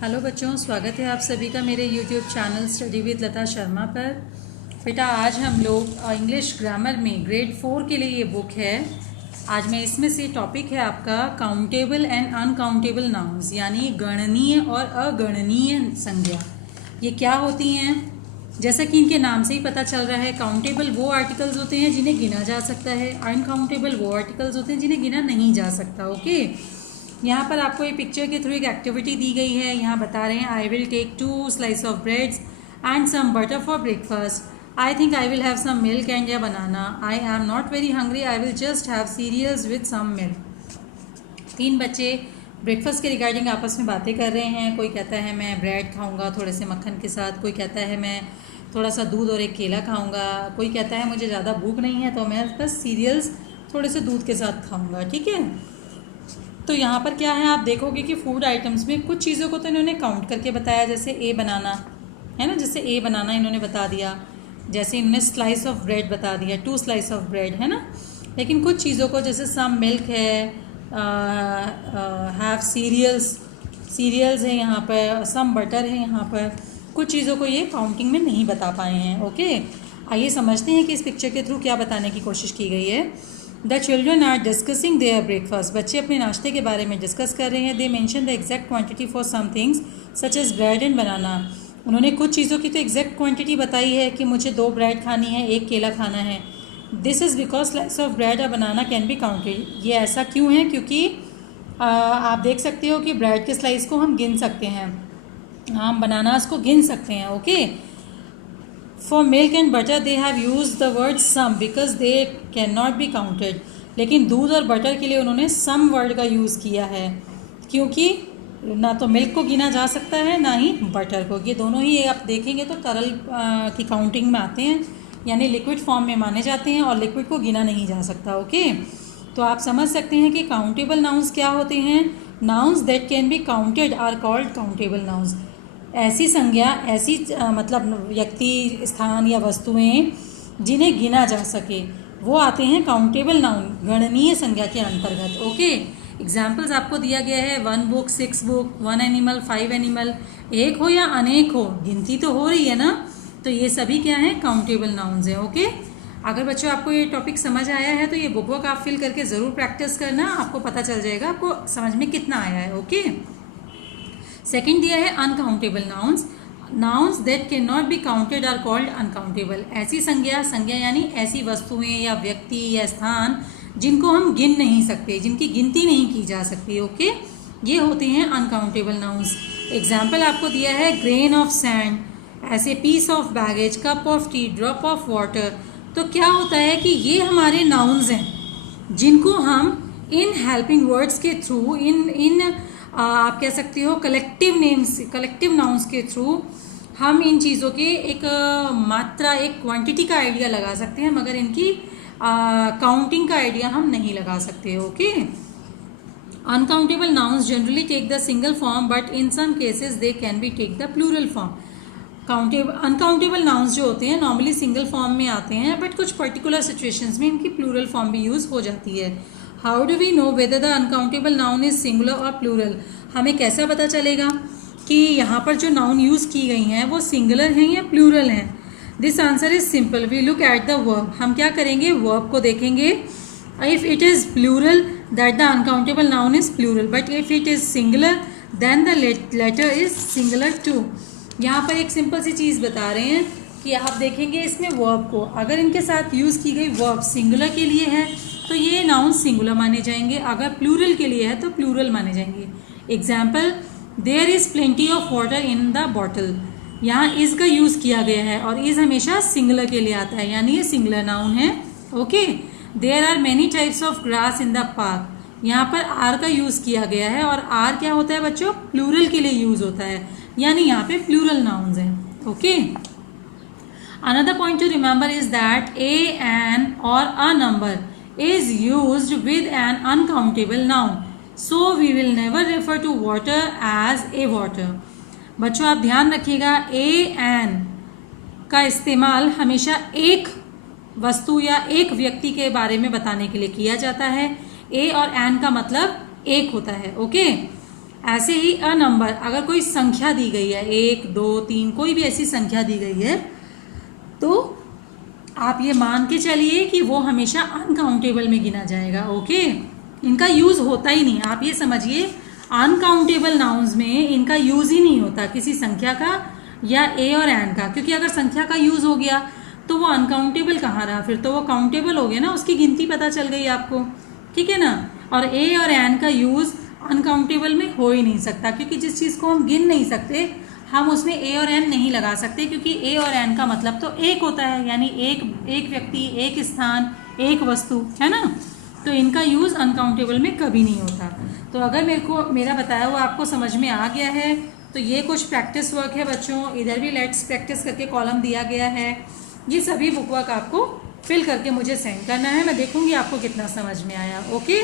Hello बच्चों, स्वागत है आप सभी का मेरे यूट्यूब चैनल स्टडी विद लता शर्मा पर। बेटा आज हम लोग इंग्लिश ग्रामर में ग्रेड 4 के लिए ये बुक है। आज मैं इसमें से टॉपिक है आपका काउंटेबल एंड अनकाउंटेबल नाउन्स, यानी गणनीय और अगणनीय संज्ञा। ये क्या होती हैं? जैसा कि इनके नाम से ही पता चल रहा है, काउंटेबल वो आर्टिकल्स होते हैं जिन्हें गिना जा सकता है, अनकाउंटेबल वो आर्टिकल्स होते हैं जिन्हें गिना नहीं जा सकता। ओके, यहाँ पर आपको ये पिक्चर के थ्रू एक एक्टिविटी दी गई है। यहाँ बता रहे हैं I will take 2 slice of breads and some butter for breakfast. I think I will have some milk and या banana. I am not very hungry, I will just have cereals with some milk. 3 बच्चे breakfast के regarding आपस में बातें कर रहे हैं। कोई कहता है मैं ब्रेड खाऊंगा थोड़े से मक्खन के साथ, कोई कहता है मैं थोड़ा सा दूध और एक केला खाऊंगा, कोई कहता है मुझे ज़्यादा भूख नहीं है तो मैं बस सीरियल्स थोड़े से दूध के साथ खाऊंगा। ठीक है, तो यहाँ पर क्या है, आप देखोगे कि फूड आइटम्स में कुछ चीज़ों को तो इन्होंने काउंट करके बताया, जैसे ए बनाना है ना, जैसे ए बनाना इन्होंने बता दिया, जैसे इन्होंने स्लाइस ऑफ ब्रेड बता दिया, 2 स्लाइस ऑफ ब्रेड है ना। लेकिन कुछ चीज़ों को जैसे सम मिल्क है, हैव सीरियल्स है यहाँ पर, सम बटर है यहाँ पर, कुछ चीज़ों को ये काउंटिंग में नहीं बता पाए हैं। ओके, आइए समझते हैं कि इस पिक्चर के थ्रू क्या बताने की कोशिश की गई है। The children are discussing their breakfast. बच्चे अपने नाश्ते के बारे में डिस्कस कर रहे हैं। They mention the exact quantity for some things such as bread and banana. उन्होंने कुछ चीज़ों की तो एग्जैक्ट क्वांटिटी बताई है कि मुझे 2 ब्रेड खानी है, 1 केला खाना है। This is because slice of bread और बनाना कैन बी काउंटेड। ये ऐसा क्यों है? क्योंकि आप देख सकते हो कि ब्रेड के स्लाइस को हम गिन सकते हैं, हम बनानास को गिन सकते हैं। Okay, for milk and butter they have use the word some because they can not be counted. लेकिन दूध और बटर के लिए उन्होंने सम वर्ड का यूज़ किया है, क्योंकि ना तो मिल्क को गिना जा सकता है ना ही बटर को। ये दोनों ही आप देखेंगे तो तरल की काउंटिंग में आते हैं, यानी लिक्विड फॉर्म में माने जाते हैं और लिक्विड को गिना नहीं जा सकता। ओके, तो आप समझ सकते हैं कि काउंटेबल नाउन्स क्या होते हैं। Nouns that can be counted are called countable nouns. ऐसी संज्ञा, ऐसी मतलब व्यक्ति, स्थान या वस्तुएं जिन्हें गिना जा सके, वो आते हैं काउंटेबल नाउन, गणनीय संज्ञा के अंतर्गत। ओके, एग्जाम्पल्स आपको दिया गया है 1 बुक, 6 बुक, 1 एनिमल, 5 एनिमल। एक हो या अनेक हो, गिनती तो हो रही है ना, तो ये सभी क्या है, काउंटेबल नाउन्स हैं। ओके, अगर बच्चों आपको ये टॉपिक समझ आया है तो ये बुक वर्क आप फिल करके ज़रूर प्रैक्टिस करना, आपको पता चल जाएगा आपको समझ में कितना आया है। ओके, सेकंड दिया है uncountable nouns. Nouns that can not be counted are called uncountable. ऐसी संज्ञा यानी ऐसी वस्तुएं या व्यक्ति या स्थान जिनको हम गिन नहीं सकते, जिनकी गिनती नहीं की जा सकती। ओके, ये होते हैं अनकाउंटेबल नाउन्स। एग्जाम्पल आपको दिया है ग्रेन ऑफ सैंड, ऐसे piece of baggage, cup of tea, drop of water. तो क्या होता है कि ये हमारे नाउन्स हैं जिनको हम इन हेल्पिंग वर्ड्स के थ्रू, इन आप कह सकते हो कलेक्टिव नेम्स, कलेक्टिव नाउन्स के थ्रू हम इन चीज़ों के एक मात्रा, एक क्वांटिटी का आइडिया लगा सकते हैं, मगर इनकी काउंटिंग का आइडिया हम नहीं लगा सकते। Okay, uncountable nouns generally take the single form but in some cases they can be take the plural form. Uncountable nouns जो होते हैं नॉर्मली सिंगल फॉर्म में आते हैं, बट कुछ पर्टिकुलर सिचुएशंस में इनकी प्लूरल फॉर्म भी यूज़ हो जाती है। How do we know whether the uncountable noun is singular और प्लूरल? हमें कैसा पता चलेगा कि यहाँ पर जो नाउन यूज़ की गई हैं वो सिंगुलर हैं या प्लूरल हैं? This answer is simple, we look at the verb. हम क्या करेंगे, वर्ब को देखेंगे। If it is plural that the uncountable noun is plural, but if it is singular then the latter is singular too. यहाँ पर एक simple सी चीज़ बता रहे हैं कि आप देखेंगे इसमें वर्ब को, अगर इनके साथ यूज़ की गई वर्ब सिंगुलर के लिए है तो ये नाउन सिंगुलर माने जाएंगे, अगर प्लूरल के लिए है तो प्लूरल माने जाएंगे। Example, there is plenty of water in the bottle. यहाँ इज़ का यूज़ किया गया है और इज़ हमेशा सिंगुलर के लिए आता है, यानी ये सिंगुलर नाउन है। Okay, there are many types of grass in the park. यहाँ पर आर का यूज़ किया गया है और आर क्या होता है बच्चों, प्लूरल के लिए यूज़ होता है, यानी यहाँ पे प्लूरल नाउन्स हैं। Okay, another point to remember is that A, N और a number is used with an uncountable noun, so we will never refer to water as a water. बच्चों आप ध्यान रखिएगा, ए एन का इस्तेमाल हमेशा एक वस्तु या एक व्यक्ति के बारे में बताने के लिए किया जाता है। ए और एन का मतलब एक होता है। ओके, ऐसे ही अ नंबर, अगर कोई संख्या दी गई है 1 2 3 कोई भी ऐसी संख्या दी गई है तो आप ये मान के चलिए कि वो हमेशा अनकाउंटेबल में गिना जाएगा। ओके, इनका यूज़ होता ही नहीं, आप ये समझिए अनकाउंटेबल नाउन्स में इनका यूज़ ही नहीं होता किसी संख्या का या ए और एन का, क्योंकि अगर संख्या का यूज़ हो गया तो वो अनकाउंटेबल कहाँ रहा, फिर तो वो काउंटेबल हो गया ना, उसकी गिनती पता चल गई आपको, ठीक है ना। और ए और एन का यूज़ अनकाउंटेबल में हो ही नहीं सकता, क्योंकि जिस चीज़ को हम गिन नहीं सकते हम उसमें ए और एन नहीं लगा सकते, क्योंकि ए और एन का मतलब तो एक होता है, यानी एक व्यक्ति, एक स्थान, एक वस्तु, है ना। तो इनका यूज़ अनकाउंटेबल में कभी नहीं होता। तो अगर मेरा बताया हुआ आपको समझ में आ गया है तो ये कुछ प्रैक्टिस वर्क है बच्चों, इधर भी लेट्स प्रैक्टिस करके कॉलम दिया गया है, ये सभी बुक वर्क आपको फिल करके मुझे सेंड करना है, मैं देखूंगी आपको कितना समझ में आया। ओके।